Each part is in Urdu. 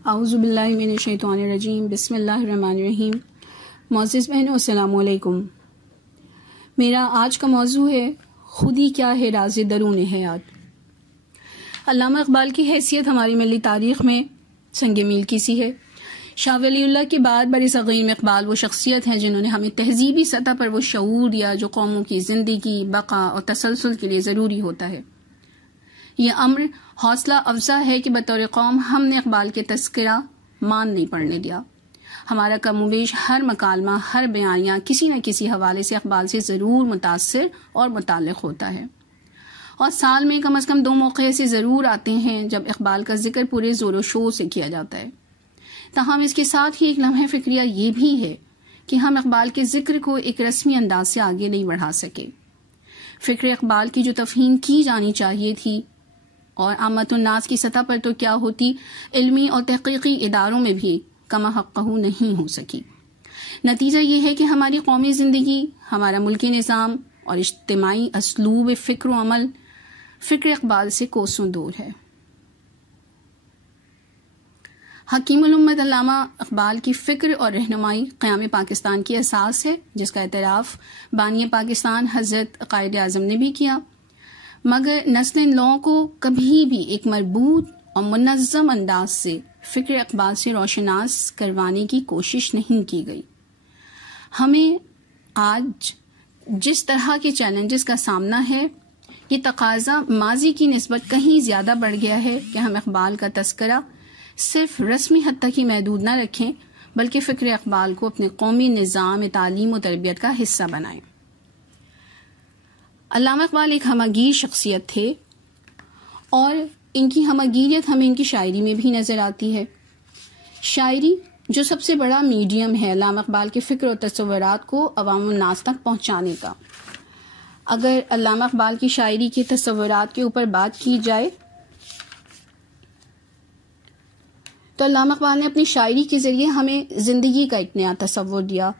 اعوذ باللہ من الشیطان الرجیم، بسم اللہ الرحمن الرحیم۔ معزز بہنوں السلام علیکم۔ میرا آج کا موضوع ہے خود ہی کیا ہے راز درون حیات۔ علامہ اقبال کی حیثیت ہماری ملی تاریخ میں سنگ میل کی سی ہے۔ شاہ ولی اللہ کے بعد برصغیر میں اقبال وہ شخصیت ہیں جنہوں نے ہمیں تہذیبی سطح پر وہ شعور دیا جو قوموں کی زندگی، بقا اور تسلسل کے لیے ضروری ہوتا ہے۔ یہ امر حوصلہ افزا ہے کہ بطور قوم ہم نے اقبال کے تذکرہ مان نہیں پڑنے دیا۔ ہمارا کم و بیش ہر مکالمہ، ہر بیانیہ کسی نہ کسی حوالے سے اقبال سے ضرور متاثر اور متعلق ہوتا ہے، اور سال میں کم از کم 2 موقع ایسے ضرور آتے ہیں جب اقبال کا ذکر پورے زور و شور سے کیا جاتا ہے۔ تاہم اس کے ساتھ ہی ایک لمحہ فکریہ یہ بھی ہے کہ ہم اقبال کے ذکر کو ایک رسمی انداز سے آگے نہیں بڑھا سکے۔ فکر اقبال کی جو تفہیم کی جانی چاہیے تھی اور عامت الناس کی سطح پر تو کیا ہوتی، علمی اور تحقیقی اداروں میں بھی کما حقہ نہیں ہو سکی۔ نتیجہ یہ ہے کہ ہماری قومی زندگی، ہمارا ملکی نظام اور اجتماعی اسلوب فکر و عمل فکر اقبال سے کوسوں دور ہے۔ حکیم الامت علامہ اقبال کی فکر اور رہنمائی قیام پاکستان کی اساس ہے، جس کا اعتراف بانی پاکستان حضرت قائد اعظم نے بھی کیا، مگر نسل نو کو کبھی بھی ایک مربوط اور منظم انداز سے فکر اقبال سے روشناس کروانے کی کوشش نہیں کی گئی۔ ہمیں آج جس طرح کے چیلنجز کا سامنا ہے، یہ تقاضا ماضی کی نسبت کہیں زیادہ بڑھ گیا ہے کہ ہم اقبال کا تذکرہ صرف رسمی حد تک ہی محدود نہ رکھیں، بلکہ فکر اقبال کو اپنے قومی نظام تعلیم و تربیت کا حصہ بنائیں۔ علامہ اقبال ایک ہمہ شخصیت تھے، اور ان کی ہمہ ہمیں ان کی شاعری میں بھی نظر آتی ہے۔ شاعری جو سب سے بڑا میڈیم ہے علامہ اقبال کے فکر اور تصورات کو عوام الناس تک پہنچانے کا۔ اگر علامہ اقبال کی شاعری کے تصورات کے اوپر بات کی جائے تو علامہ اقبال نے اپنی شاعری کے ذریعے ہمیں زندگی کا ایک نیا تصور دیا،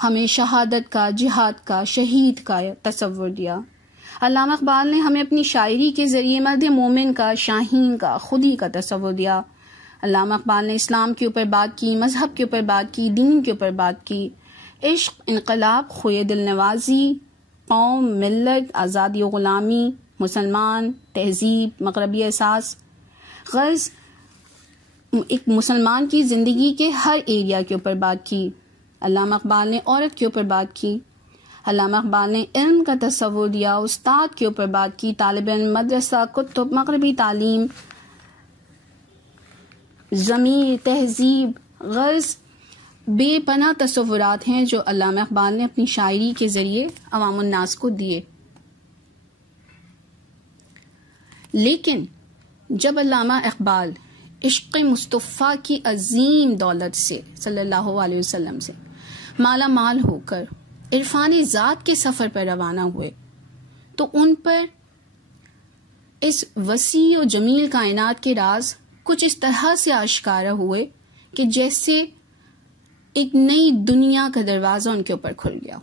ہمیں شہادت کا، جہاد کا، شہید کا تصور دیا۔ علامہ اقبال نے ہمیں اپنی شاعری کے ذریعے مرد مومن کا، شاہین کا، خودی کا تصور دیا۔ علامہ اقبال نے اسلام کے اوپر بات کی، مذہب کے اوپر بات کی، دین کے اوپر بات کی، عشق، انقلاب، خوئے دل نوازی، قوم، ملت، آزادی و غلامی، مسلمان، تہذیب، مغربی احساس، غرض ایک مسلمان کی زندگی کے ہر ایریا کے اوپر بات کی۔ علامہ اقبال نے عورت کے اوپر بات کی۔ علامہ اقبال نے علم کا تصور دیا، استاد کے اوپر بات کی، طالب علم، مدرسہ، کتب، مغربی تعلیم، ضمیر، تہذیب، غرض بے پناہ تصورات ہیں جو علامہ اقبال نے اپنی شاعری کے ذریعے عوام الناس کو دیے۔ لیکن جب علامہ اقبال عشق مصطفیٰ کی عظیم دولت سے صلی اللہ علیہ وسلم سے مالا مال ہو کر عرفان ذات کے سفر پر روانہ ہوئے، تو ان پر اس وسیع و جمیل کائنات کے راز کچھ اس طرح سے آشکارا ہوئے کہ جیسے ایک نئی دنیا کا دروازہ ان کے اوپر کھل گیا۔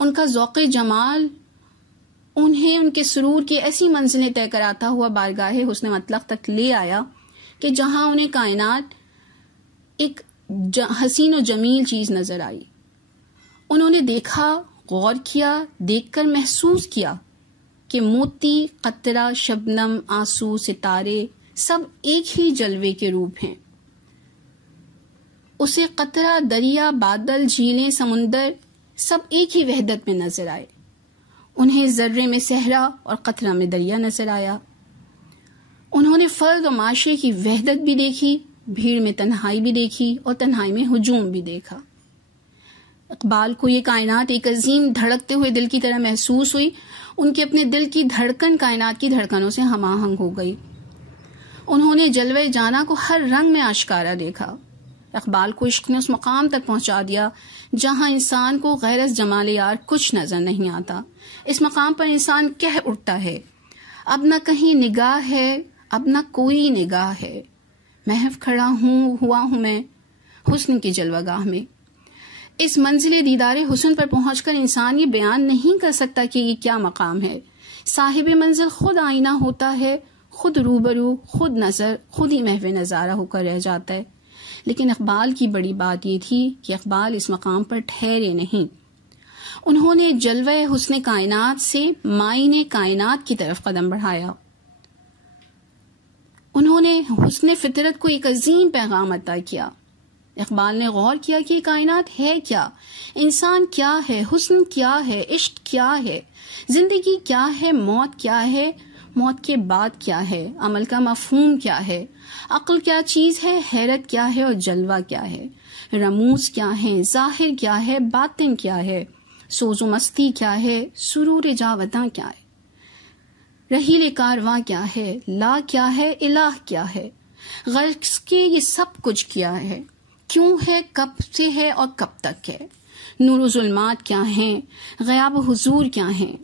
ان کا ذوق جمال انہیں ان کے سرور کی ایسی منزلیں طے کراتا ہوا بارگاہ حسن مطلق تک لے آیا کہ جہاں انہیں کائنات ایک حسین و جمیل چیز نظر آئی۔ انہوں نے دیکھا، غور کیا، دیکھ کر محسوس کیا کہ موتی، قطرہ، شبنم، آنسو، ستارے سب ایک ہی جلوے کے روپ ہیں۔ اسے قطرہ، دریا، بادل، جھیلیں، سمندر سب ایک ہی وحدت میں نظر آئے۔ انہیں ذرے میں صحرا اور قطرہ میں دریا نظر آیا۔ انہوں نے فرد و معاشرے کی وحدت بھی دیکھی، بھیڑ میں تنہائی بھی دیکھی اور تنہائی میں ہجوم بھی دیکھا۔ اقبال کو یہ کائنات ایک عظیم دھڑکتے ہوئے دل کی طرح محسوس ہوئی۔ ان کے اپنے دل کی دھڑکن کائنات کی دھڑکنوں سے ہم آہنگ ہو گئی۔ انہوں نے جلوہ جانا کو ہر رنگ میں آشکارا دیکھا۔ اقبال کو عشق نے اس مقام تک پہنچا دیا جہاں انسان کو غیر از جمال یار کچھ نظر نہیں آتا۔ اس مقام پر انسان کہہ اٹھتا ہے، اب نہ کہیں نگاہ ہے، اب نہ کوئی نگاہ ہے، محو کھڑا ہوا ہوں میں حسن کی جلوہ گاہ میں۔ اس منزل دیدار حسن پر پہنچ کر انسان یہ بیان نہیں کر سکتا کہ یہ کیا مقام ہے۔ صاحب منزل خود آئینہ ہوتا ہے، خود روبرو، خود نظر، خود ہی محو نظارہ ہو کر رہ جاتا ہے۔ لیکن اقبال کی بڑی بات یہ تھی کہ اقبال اس مقام پر ٹھہرے نہیں، انہوں نے جلوہ حسن کائنات سے معین کائنات کی طرف قدم بڑھایا۔ انہوں نے حسن فطرت کو ایک عظیم پیغام عطا کیا۔ اقبال نے غور کیا کہ کائنات ہے کیا، انسان کیا ہے، حسن کیا ہے، عشق کیا ہے، زندگی کیا ہے، موت کیا ہے، موت کے بعد کیا ہے، عمل کا مفہوم کیا ہے، عقل کیا چیز ہے، حیرت کیا ہے اور جلوہ کیا ہے، رموز کیا ہے، ظاہر کیا ہے، باطن کیا ہے، سوز و مستی کیا ہے، سرور جاوداں کیا ہے، رحیل کارواں کیا ہے، لا کیا ہے، الہ کیا ہے، غرض کے یہ سب کچھ کیا ہے، کیوں ہے، کب سے ہے اور کب تک ہے، نور و ظلمات کیا ہیں، غیاب و حضور کیا ہیں۔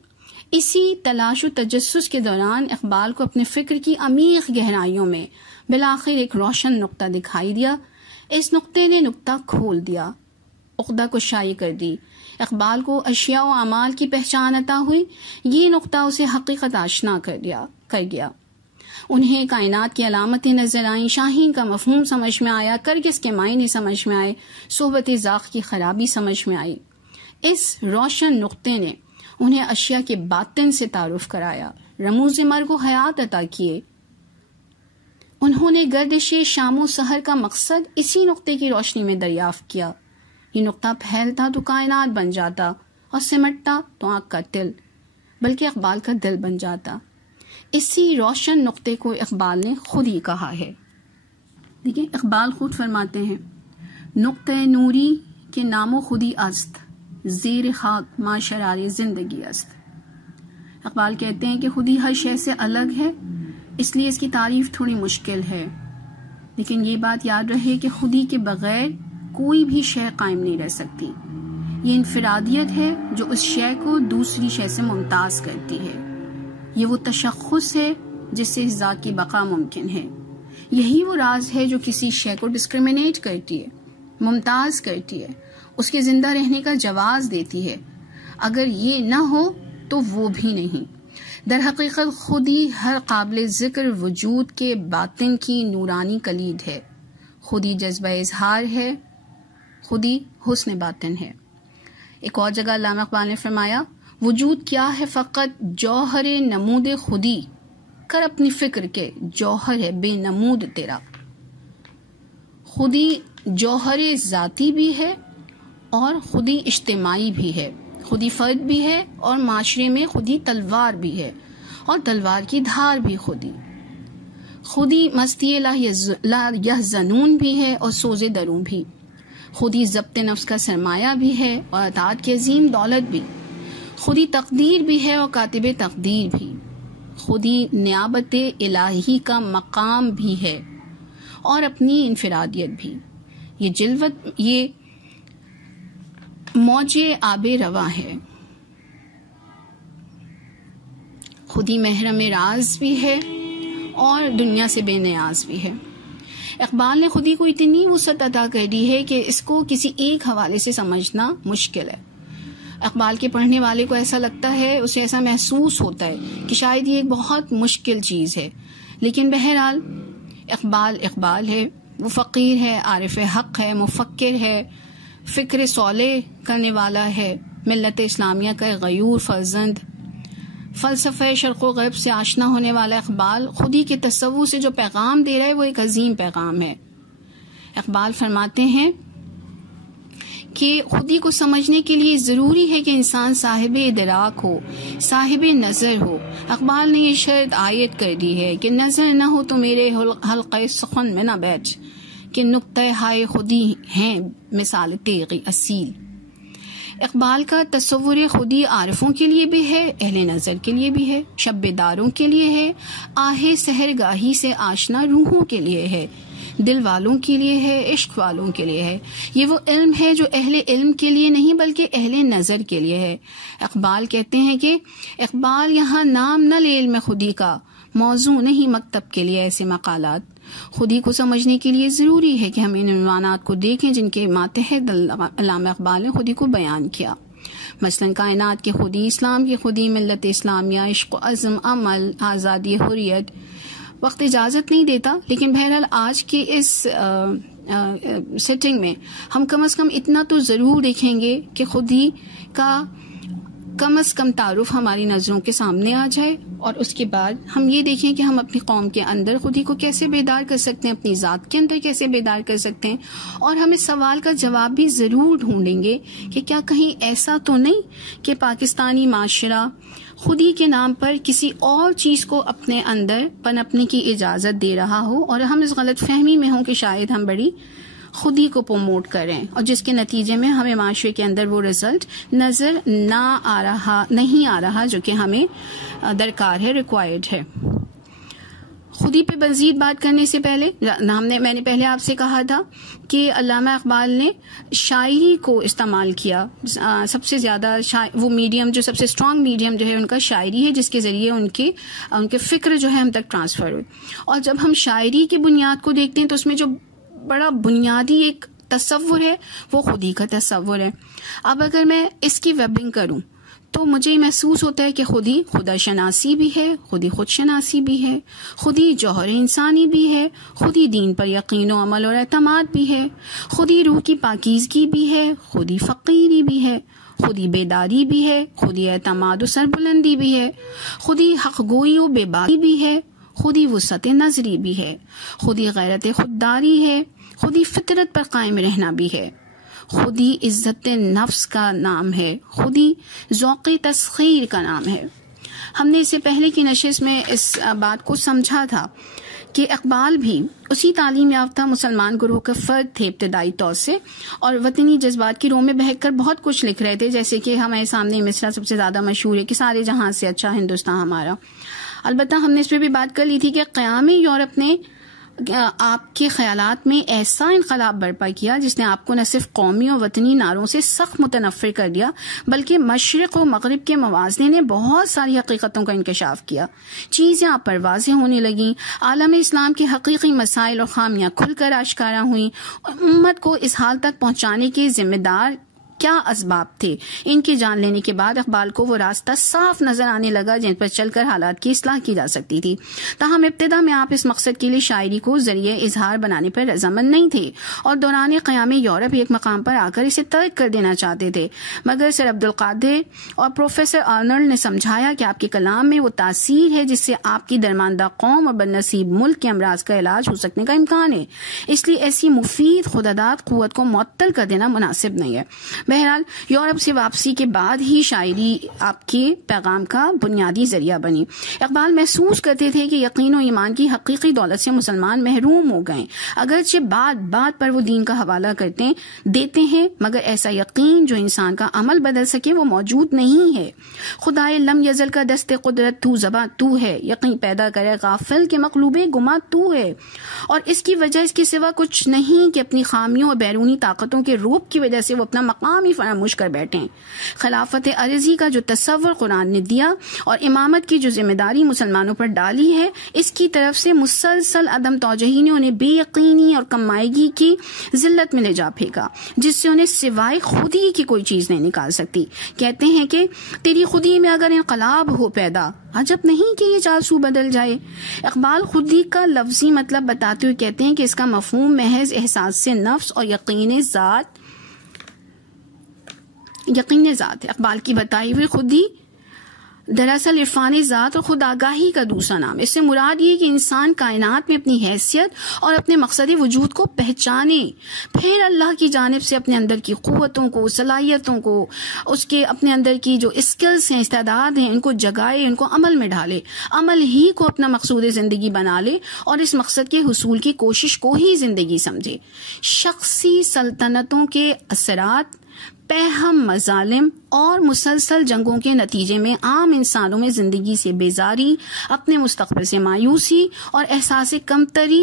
اسی تلاش و تجسس کے دوران اقبال کو اپنے فکر کی عمیق گہرائیوں میں بالآخر ایک روشن نقطہ دکھائی دیا۔ اس نقطے نے نقطہ کھول دیا، عقدہ کشائی کر دی۔ اقبال کو اشیاء و اعمال کی پہچان عطا ہوئی، یہ نقطہ اسے حقیقت آشنا کر گیا۔ انہیں کائنات کی علامتیں نظر آئیں، شاہین کا مفہوم سمجھ میں آیا، کرگس کے معنی سمجھ میں آئے، صحبت ذاق کی خرابی سمجھ میں آئی۔ اس روشن نقطے نے انہیں اشیاء کے باطن سے تعارف کرایا، رموز مرگ و حیات عطا کیے۔ انہوں نے گردش شام و سحر کا مقصد اسی نقطے کی روشنی میں دریافت کیا۔ یہ نقطہ پھیلتا تو کائنات بن جاتا اور سمٹتا تو آنکھ کا تل، بلکہ اقبال کا دل بن جاتا۔ اسی روشن نقطے کو اقبال نے خود ہی کہا ہے۔ دیکھیں، اقبال خود فرماتے ہیں، نقطۂ نوری کے نام و خودی است، زیر خاک ما شرار زندگی است۔ اقبال کہتے ہیں کہ خودی ہر شے سے الگ ہے، اس لیے اس کی تعریف تھوڑی مشکل ہے، لیکن یہ بات یاد رہے کہ خودی کے بغیر کوئی بھی شے قائم نہیں رہ سکتی۔ یہ انفرادیت ہے جو اس شے کو دوسری شے سے ممتاز کرتی ہے، یہ وہ تشخص ہے جس سے اس ذات کی بقا ممکن ہے، یہی وہ راز ہے جو کسی شے کو ڈسکریمنیٹ کرتی ہے، ممتاز کرتی ہے، اس کے زندہ رہنے کا جواز دیتی ہے۔ اگر یہ نہ ہو تو وہ بھی نہیں۔ در حقیقت خودی ہر قابل ذکر وجود کے باطن کی نورانی کلید ہے، خودی جذبہ اظہار ہے، خودی حسن باطن ہے۔ ایک اور جگہ علامہ اقبال نے فرمایا، وجود کیا ہے فقط جوہر نمود خودی، کر اپنی فکر کے جوہر ہے بے نمود تیرا۔ خودی جوہر ذاتی بھی ہے اور خودی اجتماعی بھی ہے، خودی فرد بھی ہے اور معاشرے میں خودی تلوار بھی ہے اور تلوار کی دھار بھی خودی مستی لا یحزنون بھی ہے اور سوز درون بھی، خودی ضبط نفس کا سرمایہ بھی ہے اور اطاعت کی عظیم دولت بھی، خودی تقدیر بھی ہے اور کاتب تقدیر بھی، خودی نیابت الہی کا مقام بھی ہے اور اپنی انفرادیت بھی۔ یہ جلوت، یہ موج آب رواں ہے، خودی محرم راز بھی ہے اور دنیا سے بے نیاز بھی ہے۔ اقبال نے خودی کو اتنی وسعت عطا کر دی ہے کہ اس کو کسی ایک حوالے سے سمجھنا مشکل ہے۔ اقبال کے پڑھنے والے کو ایسا لگتا ہے، اسے ایسا محسوس ہوتا ہے کہ شاید یہ ایک بہت مشکل چیز ہے، لیکن بہرحال اقبال ہے، وہ فقیر ہے، عارف حق ہے، مفکر ہے، فکر صالح کرنے والا ہے، ملت اسلامیہ کا غیور فرزند، فلسفہ شرق و غرب سے آشنا ہونے والا اقبال خودی کے تصور سے جو پیغام دے رہا ہے وہ ایک عظیم پیغام ہے۔ اقبال فرماتے ہیں کہ خودی کو سمجھنے کے لیے ضروری ہے کہ انسان صاحب ادراک ہو، صاحب نظر ہو۔ اقبال نے یہ شرط عائد کر دی ہے کہ نظر نہ ہو تو میرے حلقہ سخن میں نہ بیٹھ، کہ نقطۂ ہائے خودی ہیں مثال تیغ اصیل۔ اقبال کا تصور خودی عارفوں کے لیے بھی ہے، اہل نظر کے لیے بھی ہے، شب داروں کے لیے ہے، آہ سحر گاہی سے آشنا روحوں کے لیے ہے، دل والوں کے لیے ہے، عشق والوں کے لیے ہے۔ یہ وہ علم ہے جو اہل علم کے لیے نہیں بلکہ اہل نظر کے لیے ہے۔ اقبال کہتے ہیں کہ اقبال یہاں نام نہ لے علم خودی کا، موضوع نہیں مکتب کے لیے ایسے مقالات۔ خودی کو سمجھنے کے لیے ضروری ہے کہ ہم ان عنوانات کو دیکھیں جن کے ماتحت علامہ اقبال نے خودی کو بیان کیا، مثلا کائنات کی خودی، اسلام کی خودی، ملت اسلامیہ، عشق و عزم، عمل، آزادی، حریت، وقت اجازت نہیں دیتا، لیکن بہرحال آج کے اس سیٹنگ میں ہم کم از کم اتنا تو ضرور دیکھیں گے کہ خود ہی کا کم از کم تعارف ہماری نظروں کے سامنے آ جائے، اور اس کے بعد ہم یہ دیکھیں کہ ہم اپنی قوم کے اندر خود ہی کو کیسے بیدار کر سکتے ہیں، اپنی ذات کے اندر کیسے بیدار کر سکتے ہیں، اور ہم اس سوال کا جواب بھی ضرور ڈھونڈیں گے کہ کیا کہیں ایسا تو نہیں کہ پاکستانی معاشرہ خود ہی کے نام پر کسی اور چیز کو اپنے اندر پنپنے کی اجازت دے رہا ہو، اور ہم اس غلط فہمی میں ہوں کہ شاید ہم بڑی خود ہی کو پروموٹ کریں، اور جس کے نتیجے میں ہمیں معاشرے کے اندر وہ رزلٹ نظر نہیں آ رہا جو کہ ہمیں درکار ہے، ریکوائرڈ ہے۔ خودی پہ مزید بات کرنے سے پہلے میں نے پہلے آپ سے کہا تھا کہ علامہ اقبال نے شاعری کو استعمال کیا، سب سے زیادہ وہ میڈیم جو سب سے اسٹرانگ میڈیم جو ہے ان کا شاعری ہے، جس کے ذریعے ان کے فکر جو ہے ہم تک ٹرانسفر ہوئے۔ اور جب ہم شاعری کی بنیاد کو دیکھتے ہیں تو اس میں جو بڑا بنیادی ایک تصور ہے وہ خودی کا تصور ہے۔ اب اگر میں اس کی ویبنگ کروں تو مجھے محسوس ہوتا ہے کہ خودی خدا شناسی بھی ہے، خودی خود شناسی بھی ہے، خودی جوہر انسانی بھی ہے، خودی دین پر یقین و عمل اور اعتماد بھی ہے، خودی روح کی پاکیزگی بھی ہے، خودی فقیری بھی ہے، خودی بیداری بھی ہے، خودی اعتماد و سربلندی بھی ہے، خودی حق گوئی و بے باکی بھی ہے، خودی وسعت نظری بھی ہے، خودی غیرت خودداری ہے، خودی فطرت پر قائم رہنا بھی ہے، خودی عزت نفس کا نام ہے، خودی ذوق تسخیر کا نام ہے۔ ہم نے اس سے پہلے کی نشست میں اس بات کو سمجھا تھا کہ اقبال بھی اسی تعلیم یافتہ مسلمان گروہ کا فرد تھے ابتدائی طور سے، اور وطنی جذبات کی رو میں بہک کر بہت کچھ لکھ رہے تھے، جیسے کہ ہمارے سامنے مصرع سب سے زیادہ مشہور ہے کہ سارے جہاں سے اچھا ہندوستان ہمارا۔ البتہ ہم نے اس پہ بھی بات کر لی تھی کہ قیام یورپ نے آپ کے خیالات میں ایسا انقلاب برپا کیا جس نے آپ کو نہ صرف قومی اور وطنی نعروں سے سخت متنفر کر دیا، بلکہ مشرق و مغرب کے موازنے نے بہت ساری حقیقتوں کا انکشاف کیا، چیزیں آپ پر واضح ہونے لگیں، عالم اسلام کے حقیقی مسائل اور خامیاں کھل کر آشکارا ہوئیں، اور امت کو اس حال تک پہنچانے کے ذمہ دار کیا اسباب تھے، ان کے جان لینے کے بعد اقبال کو وہ راستہ صاف نظر آنے لگا جن پر چل کر حالات کی اصلاح کی جا سکتی تھی۔ تاہم ابتدا میں آپ اس مقصد کے لیے شاعری کو ذریعہ اظہار بنانے پر رضامند نہیں تھے، اور دوران قیام یورپ ایک مقام پر آ کر اسے ترک کر دینا چاہتے تھے، مگر سر عبد القادر اور پروفیسر آرنلڈ نے سمجھایا کہ آپ کے کلام میں وہ تاثیر ہے جس سے آپ کی درماندہ قوم اور بدنصیب ملک کے امراض کا علاج ہو سکنے کا امکان ہے، اس لیے ایسی مفید خداداد قوت کو معطل کر دینا مناسب نہیں ہے۔ بہرحال یورپ سے واپسی کے بعد ہی شاعری آپ کے پیغام کا بنیادی ذریعہ بنی۔ اقبال محسوس کرتے تھے کہ یقین و ایمان کی حقیقی دولت سے مسلمان محروم ہو گئے، اگرچہ بات بات پر وہ دین کا حوالہ دیتے ہیں، مگر ایسا یقین جو انسان کا عمل بدل سکے وہ موجود نہیں ہے۔ خدائے لم یزل کا دست قدرت تو زباں تو ہے، یقین پیدا کرے غافل کے مقلوب گما تو ہے، اور اس کی وجہ اس کے سوا کچھ نہیں کہ اپنی خامیوں اور بیرونی طاقتوں کے روپ کی وجہ سے وہ اپنا مقام ہی فراموش کر بیٹھیں۔ خلافت عرضی کا جو تصور قرآن نے دیا اور امامت کی جو ذمہ داری مسلمانوں پر ڈالی ہے، اس کی طرف سے مسلسل عدم توجہی نے انہیں بے یقینی اور کمائیگی کی ذلت میں لے جا پھینکا، جس سے انہیں سوائے خودی کی کوئی چیز نہیں نکال سکتی۔ کہتے ہیں کہ تیری خودی میں اگر انقلاب ہو پیدا، عجب نہیں کہ یہ چارسو بدل جائے۔ اقبال خودی کا لفظی مطلب بتاتے ہوئے کہتے ہیں کہ اس کا مفہوم محض احساس سے نفس اور یقین ذات ہے۔ اقبال کی بتائی ہوئی خودی دراصل عرفان ذات اور خود آگاہی کا دوسرا نام۔ اس سے مراد یہ کہ انسان کائنات میں اپنی حیثیت اور اپنے مقصد وجود کو پہچانے، پھر اللہ کی جانب سے اپنے اندر کی قوتوں کو، صلاحیتوں کو، اس کے اپنے اندر کی جو اسکلز ہیں، استعداد ہیں، ان کو جگائے، ان کو عمل میں ڈالے، عمل ہی کو اپنا مقصود زندگی بنا لے، اور اس مقصد کے حصول کی کوشش کو ہی زندگی سمجھے۔ شخصی سلطنتوں کے اثرات، پہم مظالم اور مسلسل جنگوں کے نتیجے میں عام انسانوں میں زندگی سے بیزاری، اپنے مستقبل سے مایوسی اور احساس کمتری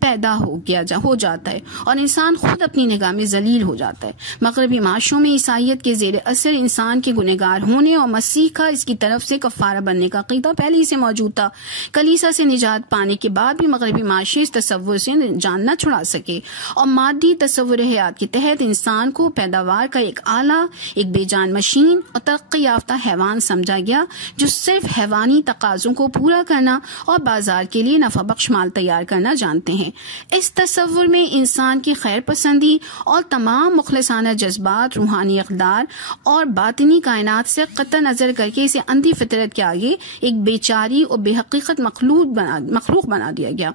پیدا ہو جاتا ہے اور انسان خود اپنی نگاہ میں ذلیل ہو جاتا ہے۔ مغربی معاشروں میں عیسائیت کے زیر اثر انسان کے گنہگار ہونے اور مسیح کا اس کی طرف سے کفارہ بننے کا عقیدہ پہلے ہی سے موجود تھا۔ کلیسا سے نجات پانے کے بعد بھی مغربی معاشرے اس تصور سے جان نہ چھڑا سکے اور مادی تصور حیات کے تحت انسان کو پیداوار کا ایک آلہ، ایک بے جان مشین اور ترقی یافتہ حیوان سمجھا گیا جو صرف حیوانی تقاضوں کو پورا کرنا اور بازار کے لیے نفع بخش مال تیار کرنا جانتے ہیں۔ اس تصور میں انسان کی خیر پسندی اور تمام مخلصانہ جذبات، روحانی اقدار اور باطنی کائنات سے قطع نظر کر کے اسے اندھی فطرت کے آگے ایک بیچاری اور بے حقیقت مخلوق بنا دیا گیا۔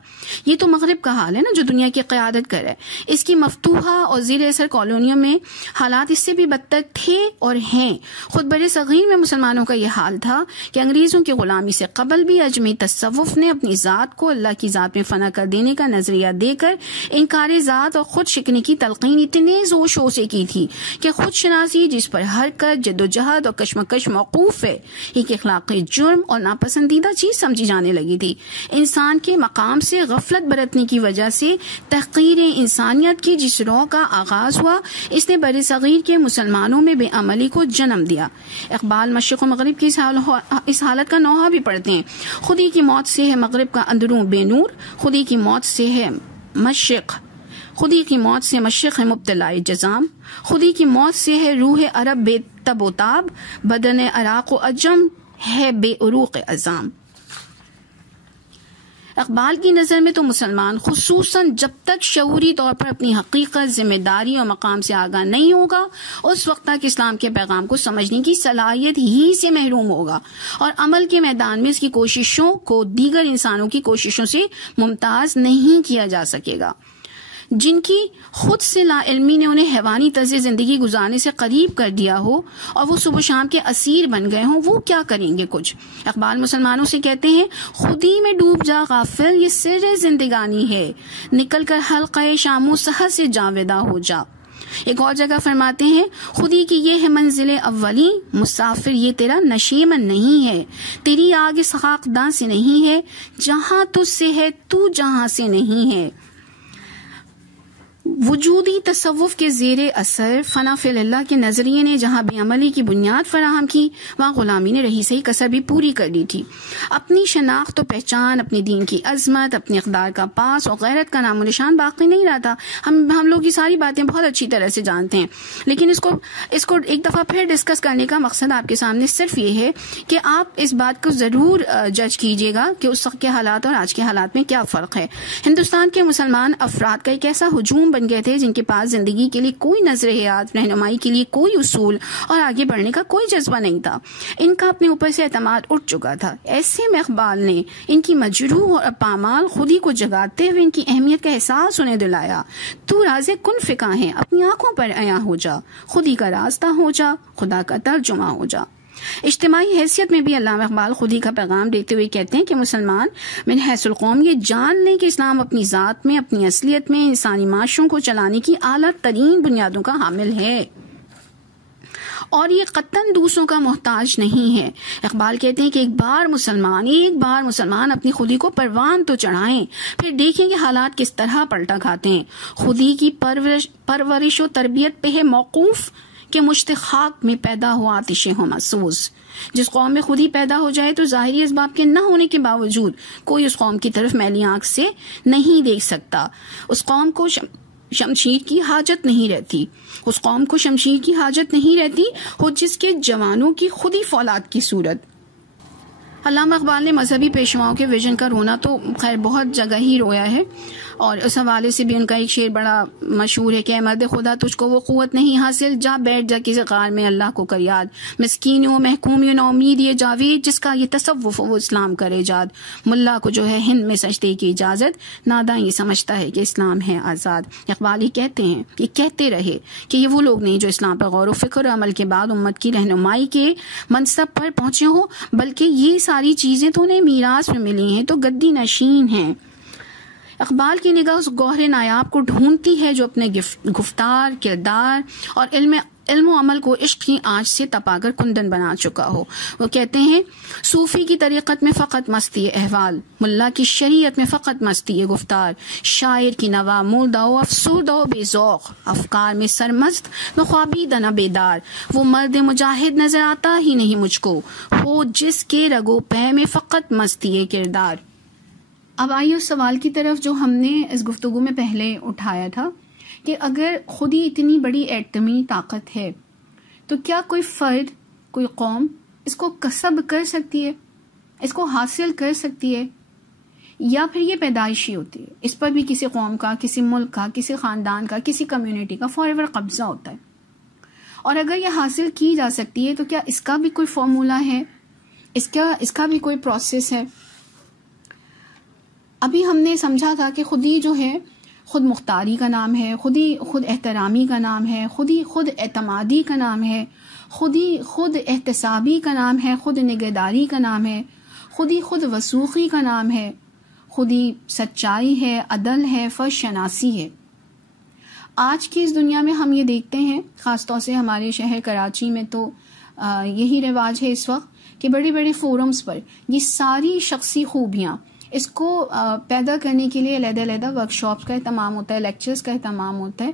یہ تو مغرب کا حال ہے نا، جو دنیا کی قیادت کرے۔ اس کی مفتوحہ اور زیر اثر کالونیوں میں حالات اس سے بھی بدتر تھے اور ہیں۔ خود بر صغیر میں مسلمانوں کا یہ حال تھا کہ انگریزوں کی غلامی سے قبل بھی اجمی تصوف نے اپنی ذات کو اللہ کی ذات میں فنا کر دینے کا نظریہ دے کر انکار ذات اور خود شکنی کی تلقین اتنے زور شور سے کی تھی کہ خود شناسی، جس پر حرکت، جد و جہد اور کشمکش موقوف ہے، ایک اخلاقی جرم اور ناپسندیدہ چیز سمجھی جانے لگی تھی۔ انسان کے مقام سے غفلت برتنے کی وجہ سے تحقیر انسانیت کی جس رو کا آغاز ہوا، اس نے بر صغیر کے مسلمانوں میں بے عملی کو جنم دیا۔ اقبال مشرق و مغرب کی اس حالت کا نوحہ بھی پڑھتے ہیں۔ خودی کی موت سے ہے مغرب کا اندروں بے نور، خودی کی موت سے ہے مشرق، خودی کی موت سے مشرق ہے مبتلا جزام، خودی کی موت سے ہے روح عرب بے تب و تاب، بدن عراق و عجم ہے بے عروق عظام۔ اقبال کی نظر میں تو مسلمان خصوصاً جب تک شعوری طور پر اپنی حقیقت، ذمہ داری اور مقام سے آگاہ نہیں ہوگا، اس وقت تک اسلام کے پیغام کو سمجھنے کی صلاحیت ہی سے محروم ہوگا اور عمل کے میدان میں اس کی کوششوں کو دیگر انسانوں کی کوششوں سے ممتاز نہیں کیا جا سکے گا۔ جن کی خود سے لا علمی نے انہیں حیوانی طرز زندگی گزارنے سے قریب کر دیا ہو اور وہ صبح شام کے اسیر بن گئے ہوں، وہ کیا کریں گے کچھ؟ اقبال مسلمانوں سے کہتے ہیں، خودی میں ڈوب جا غافل، یہ سر زندگانی ہے، نکل کر حلقہ شام سحر سے جاویدہ ہو جا۔ ایک اور جگہ فرماتے ہیں، خودی کی یہ ہے منزل اولی، مسافر یہ تیرا نشیمن نہیں ہے، تیری آگ اس خاکداں سے نہیں ہے، جہاں تجھ سے ہے تو جہاں سے نہیں ہے۔ وجودی تصوف کے زیر اثر فنا فی اللہ کے نظریے نے جہاں بے عملی کی بنیاد فراہم کی، وہاں غلامی نے رہی صحیح کسر بھی پوری کر لی تھی۔ اپنی شناخت و پہچان، اپنی دین کی عظمت، اپنے اقدار کا پاس اور غیرت کا نام و نشان باقی نہیں رہا تھا۔ ہم لوگ یہ ساری باتیں بہت اچھی طرح سے جانتے ہیں، لیکن اس کو ایک دفعہ پھر ڈسکس کرنے کا مقصد آپ کے سامنے صرف یہ ہے کہ آپ اس بات کو ضرور جج کیجیے گا کہ اس وقت کے حالات اور آج کے حالات میں کیا فرق ہے۔ ہندوستان کے مسلمان افراد کا ایک ایسا ہجوم بن گئے تھے جن کے پاس زندگی کے لیے کوئی نظریات، رہنمائی کے لیے کوئی اصول اور آگے بڑھنے کا کوئی جذبہ نہیں تھا۔ ان کا اپنے اوپر سے اعتماد اٹھ چکا تھا۔ ایسے میں اقبال نے ان کی مجروح اور پامال خودی کو جگاتے ہوئے ان کی اہمیت کا احساس انہیں دلایا۔ تو راز کن فکا ہے، اپنی آنکھوں پر عیاں ہو جا، خودی کا راستہ ہو جا، خدا کا ترجمہ ہو جا۔ اجتماعی حیثیت میں بھی علامہ اقبال خودی کا پیغام دیتے ہوئے کہتے ہیں کہ مسلمان من حیث القوم یہ جان لیں کہ اسلام اپنی ذات میں، اپنی اصلیت میں انسانی معاشروں کو چلانے کی اعلیٰ ترین بنیادوں کا حامل ہے اور یہ قطعاً دوسروں کا محتاج نہیں ہے۔ اقبال کہتے ہیں کہ ایک بار مسلمان اپنی خودی کو پروان تو چڑھائیں، پھر دیکھیں کہ حالات کس طرح پلٹا کھاتے ہیں۔ خودی کی پرورش و تربیت پہ ہے موقوف کہ مشت خاک میں پیدا ہوا آتش ہو محسوس۔ جس قوم میں خودی پیدا ہو جائے تو ظاہری اسباب کے نہ ہونے کے باوجود کوئی اس قوم کی طرف میلی آنکھ سے نہیں دیکھ سکتا۔ اس قوم کو شمشیر کی حاجت نہیں رہتی ہو جس کے جوانوں کی خودی فولاد کی صورت۔ علامہ اقبال نے مذہبی پیشواؤں کے ویژن کا رونا تو خیر بہت جگہ ہی رویا ہے، اور اس حوالے سے بھی ان کا ایک شعر بڑا مشہور ہے کہ مرد خدا تجھ کو وہ قوت نہیں حاصل، جا بیٹھ جا کسی غار میں اللہ کو کر یاد، مسکین و محکوم یوں نا امید یہ جاوید، جس کا یہ تصوف وہ اسلام کرے جاد، ملا کو جو ہے ہند میں سجدے کی اجازت، ناداں یہ سمجھتا ہے کہ اسلام ہے آزاد۔ اقبال یہ کہتے ہیں، یہ کہتے رہے کہ یہ وہ لوگ نہیں جو اسلام پر غور و فکر و عمل کے بعد امت کی رہنمائی کے منصب پر پہنچے ہوں، بلکہ یہ ساری چیزیں تو انہیں میراث میں ملی ہیں، تو گدی نشین ہیں۔ اقبال کی نگاہ اس گوہر نایاب کو ڈھونڈتی ہے جو اپنے گفتار، کردار اور علم علم و عمل کو عشق کی آنچ سے تپا کر کندن بنا چکا ہو۔ وہ کہتے ہیں صوفی کی طریقت میں فقط مستی احوال، ملا کی شریعت میں فقط مستی گفتار، شاعر کی نوا مردہ و افسردہ و بے ذوق، افکار میں سرمست و خوابیدہ نہ بیدار، وہ مرد مجاہد نظر آتا ہی نہیں مجھ کو، ہو جس کے رگو پے میں فقط مستی کردار۔ اب آئیے اس سوال کی طرف جو ہم نے اس گفتگو میں پہلے اٹھایا تھا کہ اگر خود ہی اتنی بڑی ایٹمی طاقت ہے تو کیا کوئی فرد، کوئی قوم اس کو کسب کر سکتی ہے، اس کو حاصل کر سکتی ہے، یا پھر یہ پیدائشی ہوتی ہے؟ اس پر بھی کسی قوم کا، کسی ملک کا، کسی خاندان کا، کسی کمیونٹی کا فار ایور قبضہ ہوتا ہے۔ اور اگر یہ حاصل کی جا سکتی ہے تو کیا اس کا بھی کوئی فارمولا ہے، اس کا بھی کوئی پروسیس ہے؟ ابھی ہم نے سمجھا تھا کہ خود ہی جو ہے خود مختاری کا نام ہے، خود احترامی کا نام ہے، خود اعتمادی کا نام ہے، خود احتسابی کا نام ہے، خود نگہداری کا نام ہے، خود وثوقی کا نام ہے، خود ہی سچائی ہے، عدل ہے، فرض شناسی ہے۔ آج کی اس دنیا میں ہم یہ دیکھتے ہیں، خاص طور سے ہمارے شہر کراچی میں تو یہی رواج ہے اس وقت کہ بڑے بڑے فورمز پر یہ ساری شخصی خوبیاں اس کو پیدا کرنے کے لیے علیحدہ ورکشاپس کا اہتمام ہوتا ہے، لیکچرز کا اہتمام ہوتا ہے۔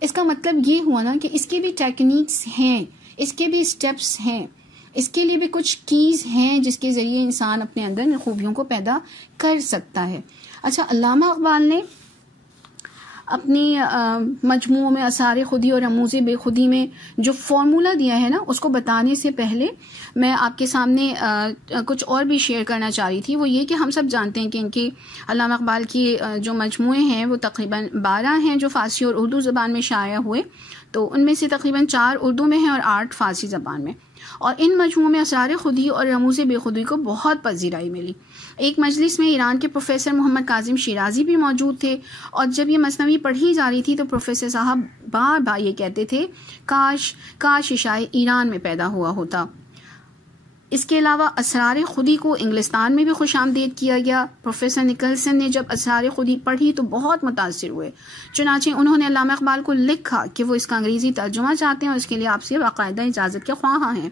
اس کا مطلب یہ ہوا نا کہ اس کی بھی ٹیکنیکس ہیں، اس کے بھی سٹیپس ہیں، اس کے لیے بھی کچھ کیز ہیں جس کے ذریعے انسان اپنے اندر ان خوبیوں کو پیدا کر سکتا ہے۔ اچھا، علامہ اقبال نے اپنی مجموعوں میں آثار خودی اور رموز بے خودی میں جو فارمولا دیا ہے نا، اس کو بتانے سے پہلے میں آپ کے سامنے کچھ اور بھی شیئر کرنا چاہ رہی تھی۔ وہ یہ کہ ہم سب جانتے ہیں کہ ان کی علامہ اقبال کی جو مجموعے ہیں وہ تقریباً 12 ہیں جو فارسی اور اردو زبان میں شائع ہوئے، تو ان میں سے تقریباً 4 اردو میں ہیں اور 8 فارسی زبان میں۔ اور ان مجموعوں میں اسرار خودی اور رموز بے خودی کو بہت پذیرائی ملی۔ ایک مجلس میں ایران کے پروفیسر محمد کاظم شیرازی بھی موجود تھے، اور جب یہ مثنوی پڑھی جا رہی تھی تو پروفیسر صاحب بار بار یہ کہتے تھے کاش شاید ایران میں پیدا ہوا ہوتا۔ اس کے علاوہ اسرار خودی کو انگلستان میں بھی خوش آمدید کیا گیا۔ پروفیسر نکلسن نے جب اسرار خودی پڑھی تو بہت متاثر ہوئے، چنانچہ انہوں نے علامہ اقبال کو لکھا کہ وہ اس کا انگریزی ترجمہ چاہتے ہیں اور اس کے لیے آپ سے باقاعدہ اجازت کے خواہاں ہیں۔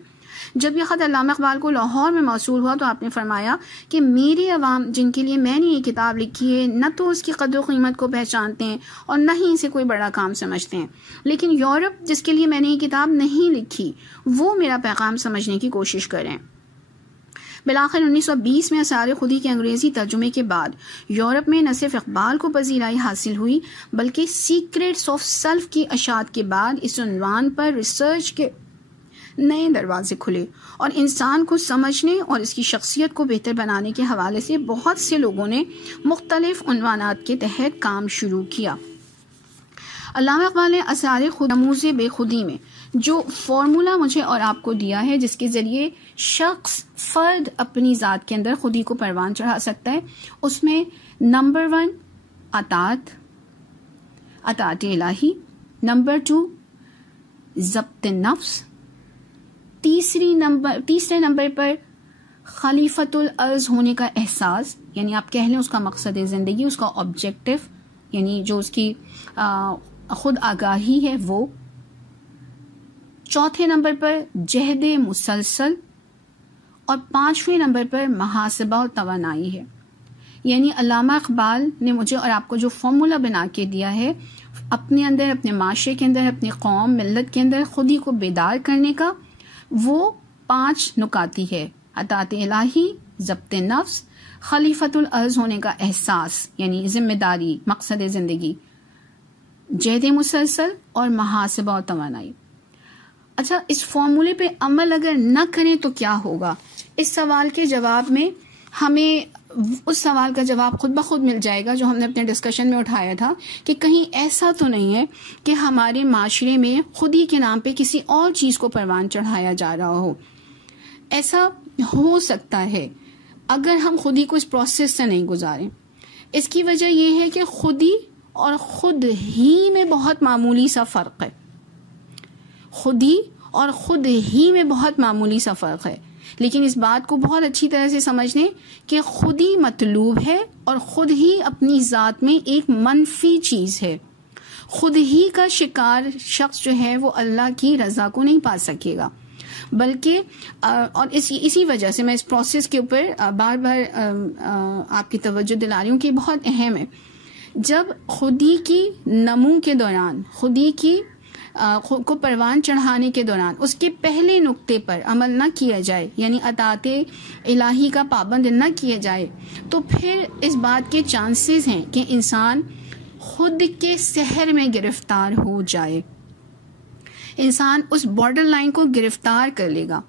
جب یہ خط علامہ اقبال کو لاہور میں موصول ہوا تو آپ نے فرمایا کہ میری عوام جن کے لیے میں نے یہ کتاب لکھی ہے نہ تو اس کی قدر و قیمت کو پہچانتے ہیں اور نہ ہی اسے کوئی بڑا کام سمجھتے ہیں، لیکن یورپ جس کے لیے میں نے یہ کتاب نہیں لکھی وہ میرا پیغام سمجھنے کی کوشش کریں۔ بالآخر 1920 میں اسرار خودی کے انگریزی ترجمے کے بعد یورپ میں نہ صرف اقبال کو پذیرائی حاصل ہوئی بلکہ سیکریٹس آف سیلف کی اشاعت کے بعد اس عنوان پر ریسرچ کے نئے دروازے کھلے اور انسان کو سمجھنے اور اس کی شخصیت کو بہتر بنانے کے حوالے سے بہت سے لوگوں نے مختلف عنوانات کے تحت کام شروع کیا۔ علامہ اقبال نے اسرار رموز بے خودی میں جو فارمولا مجھے اور آپ کو دیا ہے جس کے ذریعے شخص فرد اپنی ذات کے اندر خودی کو پروان چڑھا سکتا ہے، اس میں نمبر 1 اطاعت الہی، نمبر 2 ضبط نفس، تیسرے نمبر پر خلیفۃ الارض ہونے کا احساس، یعنی آپ کہہ لیں اس کا مقصد زندگی، اس کا آبجیکٹو، یعنی جو اس کی خود آگاہی ہے وہ۔ چوتھے نمبر پر جہد مسلسل، اور 5ویں نمبر پر محاسبہ اور توانائی ہے۔ یعنی علامہ اقبال نے مجھے اور آپ کو جو فارمولا بنا کے دیا ہے اپنے اندر، اپنے معاشرے کے اندر، اپنی قوم ملت کے اندر خودی کو بیدار کرنے کا، وہ 5 نکاتی ہے: اطاعت الہی، ضبط نفس، خلیفۃ الارض ہونے کا احساس یعنی ذمہ داری، مقصد زندگی، جہد مسلسل اور محاسبہ اور توانائی۔ اچھا، اس فارمولے پہ عمل اگر نہ کریں تو کیا ہوگا؟ اس سوال کے جواب میں ہمیں اس سوال کا جواب خود بخود مل جائے گا جو ہم نے اپنے ڈسکشن میں اٹھایا تھا کہ کہیں ایسا تو نہیں ہے کہ ہمارے معاشرے میں خودی کے نام پہ کسی اور چیز کو پروان چڑھایا جا رہا ہو۔ ایسا ہو سکتا ہے اگر ہم خودی کو اس پروسیس سے نہیں گزاریں۔ اس کی وجہ یہ ہے کہ خودی اور خود ہی میں بہت معمولی سا فرق ہے۔ خودی اور خود ہی میں بہت معمولی سا فرق ہے، لیکن اس بات کو بہت اچھی طرح سے سمجھ لیں کہ خودی مطلوب ہے اور خود ہی اپنی ذات میں ایک منفی چیز ہے۔ خود ہی کا شکار شخص جو ہے وہ اللہ کی رضا کو نہیں پا سکے گا، بلکہ اور اسی وجہ سے میں اس پروسیس کے اوپر بار بار آپ کی توجہ دلا رہی ہوں کہ بہت اہم ہے. جب خودی کی نمو کے دوران، خودی کی خود کو پروان چڑھانے کے دوران اس کے پہلے نقطے پر عمل نہ کیا جائے، یعنی اطاعت الہی کا پابند نہ کیا جائے، تو پھر اس بات کے چانسز ہیں کہ انسان خود کے سحر میں گرفتار ہو جائے، انسان اس بارڈر لائن کو گرفتار کر لے گا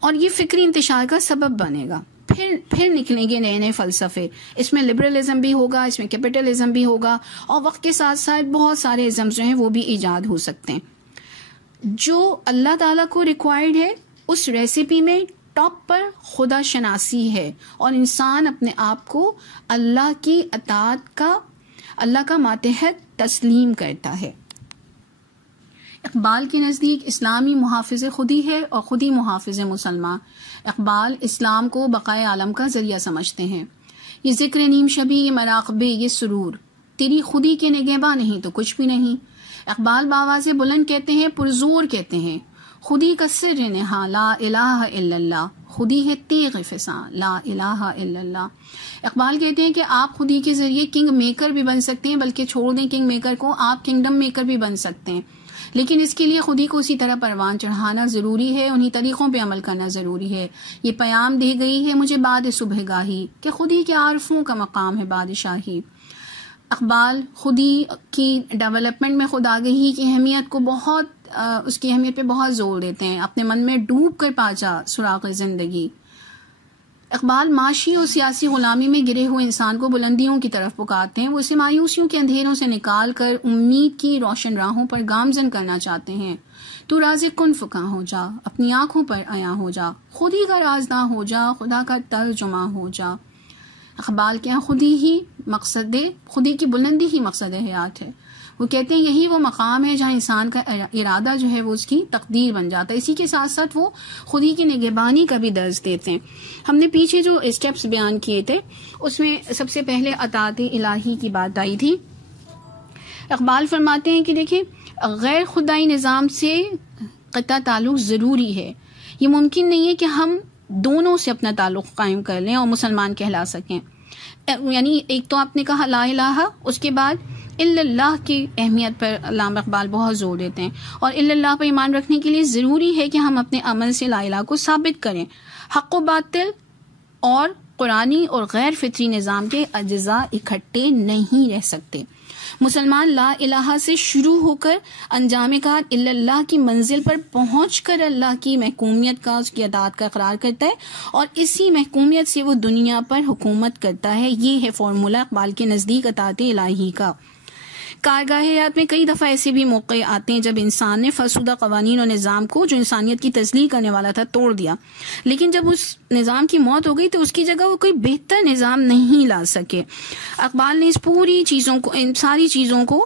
اور یہ فکری انتشار کا سبب بنے گا. پھر نکلیں گے نئے نئے فلسفے، اس میں لبرلزم بھی ہوگا، اس میں کیپٹلزم بھی ہوگا، اور وقت کے ساتھ ساتھ بہت سارے ازمز جو ہیں وہ بھی ایجاد ہو سکتے ہیں. جو اللہ تعالیٰ کو ریکوائرڈ ہے اس ریسیپی میں ٹاپ پر خدا شناسی ہے، اور انسان اپنے آپ کو اللہ کی اطاعت کا، اللہ کا ماتحت تسلیم کرتا ہے. اقبال کے نزدیک اسلامی محافظ خودی ہے اور خودی محافظ مسلمان. اقبال اسلام کو بقائے عالم کا ذریعہ سمجھتے ہیں. یہ ذکر نیم شبی، یہ مراقبے، یہ سرور، تیری خودی کے نگہباں نہیں تو کچھ بھی نہیں. اقبال باواز بلند کہتے ہیں، پرزور کہتے ہیں، خودی کا سر نہاں لا الہ الا اللہ، خودی ہے تیغ فساں لا الہ الا اللہ. اقبال کہتے ہیں کہ آپ خودی کے ذریعے کنگ میکر بھی بن سکتے ہیں، بلکہ چھوڑ دیں کنگ میکر کو، آپ کنگڈم میکر بھی بن سکتے ہیں، لیکن اس کے لیے خودی کو اسی طرح پروان چڑھانا ضروری ہے، انہی طریقوں پہ عمل کرنا ضروری ہے. یہ پیام دے گئی ہے مجھے بعد صبح گاہی کہ خودی کے عارفوں کا مقام ہے بادشاہی. اقبال خودی کی ڈیولپمنٹ میں خود آگہی کی اہمیت کو اس کی اہمیت پہ بہت زور دیتے ہیں. اپنے من میں ڈوب کر پاجا سراغ زندگی. اقبال معاشی اور سیاسی غلامی میں گرے ہوئے انسان کو بلندیوں کی طرف پکارتے ہیں. وہ اسے مایوسیوں کے اندھیروں سے نکال کر امید کی روشن راہوں پر گامزن کرنا چاہتے ہیں. تو راز کن فکاں ہو جا، اپنی آنکھوں پر عیاں ہو جا، خودی کا رازداں ہو جا، خدا کا ترجمہ ہو جا. اقبال کے یہاں خودی کی بلندی ہی مقصد حیات ہے. وہ کہتے ہیں یہی وہ مقام ہے جہاں انسان کا ارادہ جو ہے وہ اس کی تقدیر بن جاتا ہے. اسی کے ساتھ ساتھ وہ خودی کی نگہبانی کا بھی درس دیتے ہیں. ہم نے پیچھے جو اسٹیپس بیان کیے تھے اس میں سب سے پہلے اطاعت الہی کی بات آئی تھی. اقبال فرماتے ہیں کہ دیکھیں، غیر خدائی نظام سے قطع تعلق ضروری ہے. یہ ممکن نہیں ہے کہ ہم دونوں سے اپنا تعلق قائم کر لیں اور مسلمان کہلا سکیں. یعنی ایک تو آپ نے کہا لا الہ، اس کے بعد الا اللہ کی اہمیت پر علامہ اقبال بہت زور دیتے ہیں، اور الا اللہ پر ایمان رکھنے کے لیے ضروری ہے کہ ہم اپنے عمل سے لا الہ کو ثابت کریں. حق و باطل اور قرآنی اور غیر فطری نظام کے اجزاء اکٹھے نہیں رہ سکتے. مسلمان لا الہ سے شروع ہو کر انجام کار الا اللہ کی منزل پر پہنچ کر اللہ کی محکومیت کا، اس کی اطاعت کا اقرار کرتا ہے، اور اسی محکومیت سے وہ دنیا پر حکومت کرتا ہے. یہ ہے فارمولہ اقبال کے نزدیک اطاعت الہی کا. کارگاہ حیات میں کئی دفعہ ایسے بھی موقع آتے ہیں جب انسان نے فرسودہ قوانین اور نظام کو جو انسانیت کی تذلیل کرنے والا تھا توڑ دیا، لیکن جب اس نظام کی موت ہو گئی تو اس کی جگہ وہ کوئی بہتر نظام نہیں لا سکے. اقبال نے ان ساری چیزوں کو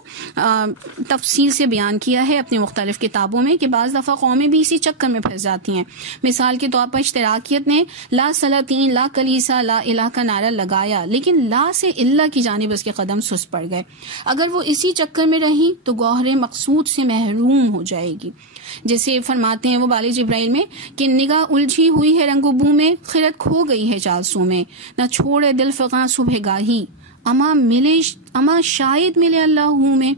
تفصیل سے بیان کیا ہے اپنی مختلف کتابوں میں کہ بعض دفعہ قومیں بھی اسی چکر میں پھنس جاتی ہیں. مثال کے طور پر اشتراکیت نے لا سلاطین، لا کلیسا، لا الہ کا نعرہ لگایا، لیکن لا سے اللہ کی جانب اس کے قدم سست پڑ گئے. اگر وہ اسی چکر میں رہی تو گوہر مقصود سے محروم ہو جائے گی. جیسے فرماتے ہیں وہ بال جبرائیل میں کہ نگاہ الجھی ہوئی ہے رنگ و بو میں، خرد کھو گئی ہے چالسوں میں، نہ چھوڑے دل فغاں صبح گاہی، اما شاید ملے اللہ میں.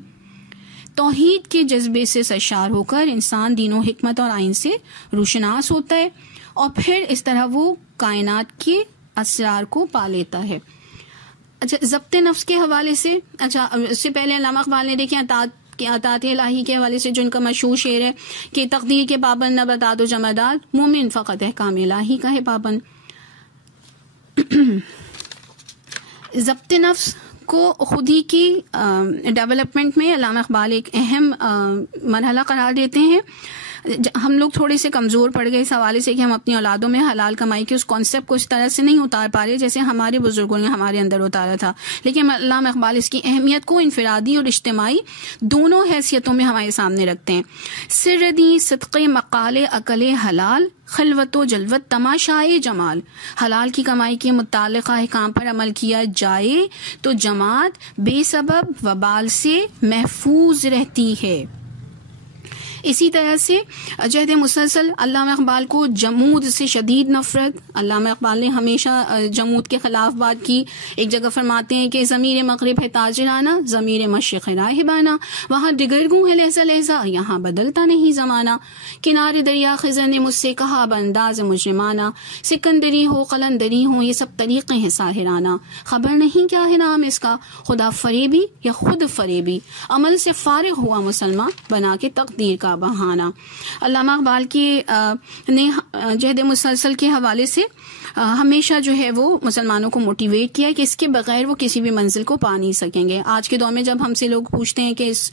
توحید کے جذبے سے سرشار ہو کر انسان دین و حکمت اور آئین سے روشناس ہوتا ہے، اور پھر اس طرح وہ کائنات کے اسرار کو پا لیتا ہے. اچھا، ضبط نفس کے حوالے سے، اس سے پہلے علامہ اقبال نے دیکھیں اطاعت الہی کے حوالے سے جو ان کا مشہور شعر ہے کہ تقدیر کے پابند نہ بتا دو جمادات، مومن فقط احکام الہی کا ہے پابند. ضبط نفس کو خودی کی ڈیولپمنٹ میں علامہ اقبال ایک اہم مرحلہ قرار دیتے ہیں. ہم لوگ تھوڑے سے کمزور پڑ گئے اس حوالے سے کہ ہم اپنی اولادوں میں حلال کمائی کے اس کانسیپٹ کو اس طرح سے نہیں اتار پا رہے جیسے ہمارے بزرگوں نے ہمارے اندر اتارا تھا. لیکن علامہ اقبال اس کی اہمیت کو انفرادی اور اجتماعی دونوں حیثیتوں میں ہمارے سامنے رکھتے ہیں. سردی صدقے مقالے عقل حلال خلوت و جلوت تماشائے جمال. حلال کی کمائی کے متعلقہ احکام پر عمل کیا جائے تو جماعت بے سبب وبال سے محفوظ رہتی ہے. اسی طرح سے جہد مسلسل علامہ اقبال کو جمود سے شدید نفرت. علامہ اقبال نے ہمیشہ جمود کے خلاف بات کی. ایک جگہ فرماتے ہیں کہ ضمیر مغرب ہے تاجرانہ ضمیر مشرق راہبانہ وہاں ڈگرگوں ہے لہجہ لہجہ یہاں بدلتا نہیں زمانہ. کنارے دریا خضر نے مجھ سے کہا بانداز مجرمانہ سکندری ہو قلندری ہو یہ سب طریقے ہیں ساحرانہ. خبر نہیں کیا ہے نام اس کا خدا فریبی یا خود فریبی عمل سے فارغ ہوا مسلمان بنا کے تقدیر کا بہانہ. علامہ اقبال کی نے جہد مسلسل کے حوالے سے ہمیشہ جو ہے وہ مسلمانوں کو موٹیویٹ کیا کہ اس کے بغیر وہ کسی بھی منزل کو پا نہیں سکیں گے. آج کے دور میں جب ہم سے لوگ پوچھتے ہیں کہ اس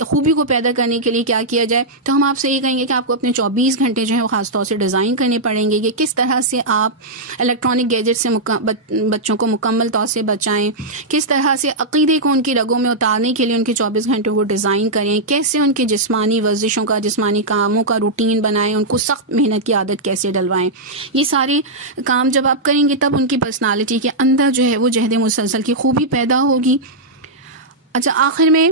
خوبی کو پیدا کرنے کے لیے کیا کیا جائے تو ہم آپ سے یہ کہیں گے کہ آپ کو اپنے 24 گھنٹے جو ہے وہ خاص طور سے ڈیزائن کرنے پڑیں گے کہ کس طرح سے آپ الیکٹرانک گیجٹ سے بچوں کو مکمل طور سے بچائیں, کس طرح سے عقیدے کو ان کی رگوں میں اتارنے کے لیے ان کے 24 گھنٹوں کو ڈیزائن کریں, کیسے ان کے جسمانی ورزشوں کا جسمانی کاموں کا روٹین بنائیں, ان کو سخت محنت کی عادت کیسے ڈلوائیں. یہ سارے کام جب آپ کریں گے تب ان کی پرسنالٹی کے اندر جو ہے وہ جہد مسلسل کی خوبی پیدا ہوگی. اچھا آخر میں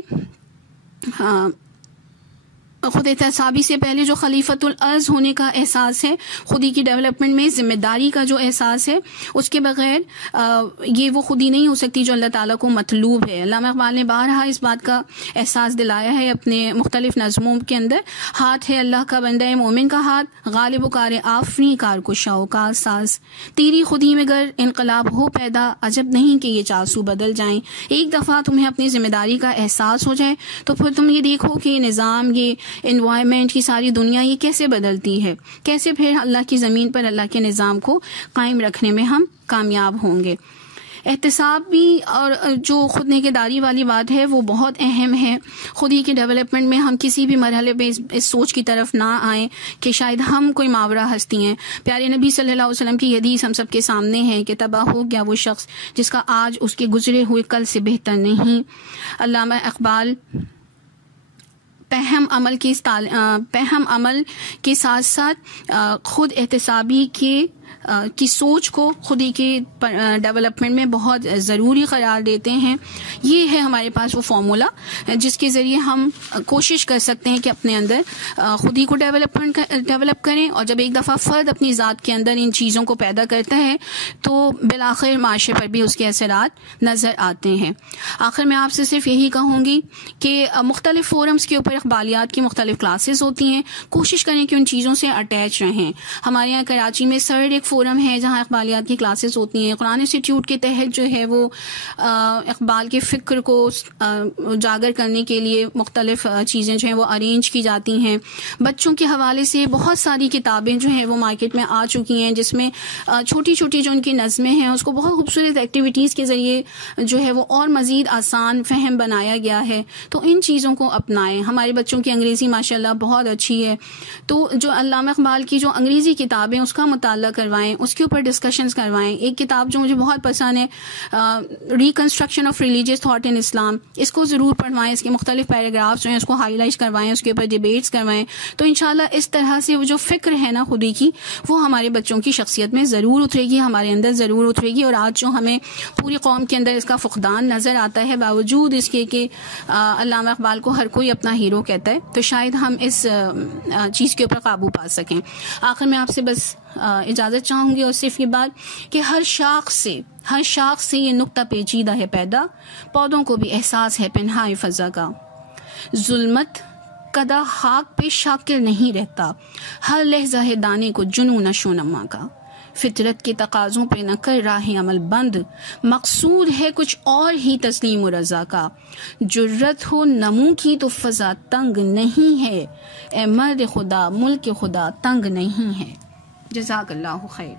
خود احتسابی سے پہلے جو خلیفۃ الارض ہونے کا احساس ہے, خودی کی ڈیولپمنٹ میں ذمہ داری کا جو احساس ہے, اس کے بغیر یہ وہ خودی نہیں ہو سکتی جو اللہ تعالیٰ کو مطلوب ہے. علامہ اقبال نے بارہا اس بات کا احساس دلایا ہے اپنے مختلف نظموں کے اندر. ہاتھ ہے اللہ کا بندہ مومن کا ہاتھ غالب و کار آفری کار کشا و کار ساز. تیری خودی میں گر انقلاب ہو پیدا عجب نہیں کہ یہ چاسو بدل جائیں. ایک دفعہ تمہیں اپنی ذمہ داری کا احساس ہو جائے تو پھر تم یہ دیکھو کہ یہ نظام یہ انوائرمنٹ کی ساری دنیا یہ کیسے بدلتی ہے, کیسے پھر اللہ کی زمین پر اللہ کے نظام کو قائم رکھنے میں ہم کامیاب ہوں گے. احتساب بھی اور جو خود نگہداری والی بات ہے وہ بہت اہم ہے. خودی کے ڈیولپمنٹ میں ہم کسی بھی مرحلے پہ اس سوچ کی طرف نہ آئیں کہ شاید ہم کوئی ماورا ہستی ہیں. پیارے نبی صلی اللہ علیہ وسلم کی حدیث ہم سب کے سامنے ہے کہ تباہ ہو گیا وہ شخص جس کا آج اس کے گزرے ہوئے کل سے بہتر نہیں. علامہ اقبال پہم عمل کے ساتھ ساتھ خود احتسابی کی سوچ کو خودی کے ڈیولپمنٹ میں بہت ضروری قرار دیتے ہیں. یہ ہے ہمارے پاس وہ فارمولا جس کے ذریعے ہم کوشش کر سکتے ہیں کہ اپنے اندر خودی کو ڈیولپ کریں, اور جب ایک دفعہ فرد اپنی ذات کے اندر ان چیزوں کو پیدا کرتا ہے تو بالآخر معاشرے پر بھی اس کے اثرات نظر آتے ہیں. آخر میں آپ سے صرف یہی کہوں گی کہ مختلف فورمز کے اوپر اقبالیات کی مختلف کلاسز ہوتی ہیں, کوشش کریں کہ ان چیزوں سے اٹیچ رہیں. ہمارے یہاں کراچی میں سرڈ ایک فورم ہے جہاں اقبالیات کی کلاسز ہوتی ہیں. قرآن انسٹیٹیوٹ کے تحت جو ہے وہ اقبال کے فکر کو اجاگر کرنے کے لیے مختلف چیزیں جو ہیں وہ ارینج کی جاتی ہیں. بچوں کے حوالے سے بہت ساری کتابیں جو ہیں وہ مارکیٹ میں آ چکی ہیں جس میں چھوٹی چھوٹی جو ان کی نظمیں ہیں اس کو بہت خوبصورت ایکٹیویٹیز کے ذریعے جو ہے وہ اور مزید آسان فہم بنایا گیا ہے. تو ان چیزوں کو اپنائیں. ہمارے بچوں کی انگریزی ماشاءاللہ بہت اچھی ہے, تو جو علامہ اقبال کی جو انگریزی کتابیں اس کا مطالعہ کروائیں, اس کے اوپر ڈسکشنز کروائیں. ایک کتاب جو مجھے بہت پسند ہے reconstruction of religious thought in Islam, اس کو ضرور پڑھوائیں. اس کے مختلف پیراگرافس جو ہیں اس کو ہائی لائٹ کروائیں, اس کے اوپر ڈیبیٹس کروائیں. تو انشاءاللہ اس طرح سے وہ جو فکر ہے نا خودی کی وہ ہمارے بچوں کی شخصیت میں ضرور اترے گی, ہمارے اندر ضرور اترے گی. اور آج جو ہمیں پوری قوم کے اندر اس کا فقدان نظر آتا ہے باوجود اس کے کہ علامہ اقبال کو ہر کوئی اپنا ہیرو کہتا ہے, تو شاید ہم اس چیز کے اوپر قابو پا سکیں. آخر میں آپ سے بس اجازت چاہوں گی اور صرف یہ بات کہ ہر شاخ سے یہ نقطہ پیچیدہ ہے پیدا, پودوں کو بھی احساس ہے پنہائے فضا کا. ظلمت کدا خاک پہ شاکر نہیں رہتا, ہر لحظہ ہے دانے کو جنون نشو نما کا. فطرت کے تقاضوں پہ نہ کر راہ عمل بند, مقصود ہے کچھ اور ہی تسلیم و رضا کا. جرت ہو نمو کی تو فضا تنگ نہیں ہے, اے مرد خدا ملک خدا تنگ نہیں ہے. جزاک اللہ خیر.